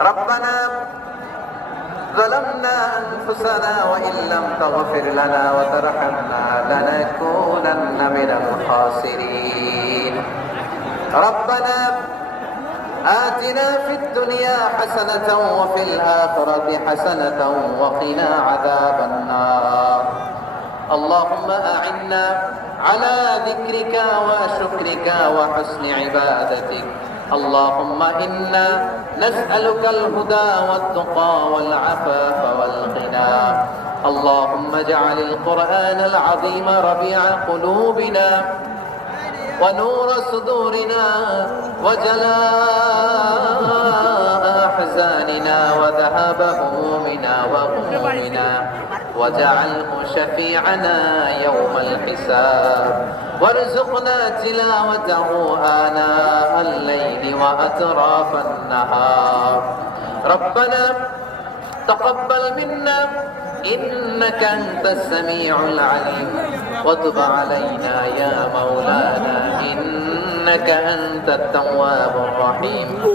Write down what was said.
ربنا ظلمنا أنفسنا وإن لم تغفر لنا وترحمنا لنكونن من الخاسرين ربنا آتنا في الدنيا حسنة وفي الآخرة حسنة وقنا عذاب النار اللهم أعنا على ذكرك وشكرك وحسن عبادتك اللهم إنا نسألك الهدى والتقى والعفاف والغنى اللهم اجعل القرآن العظيم ربيع قلوبنا ونور صدورنا وجلاء أحزاننا وذهاب همومنا وغمومنا واجعله شفيعنا يوم الحساب وارزقنا تلاوته آناء الليل وأطراف النهار ربنا تقبل منا إنك أنت السميع العليم وتب علينا يا مولانا إنك أنت التواب الرحيم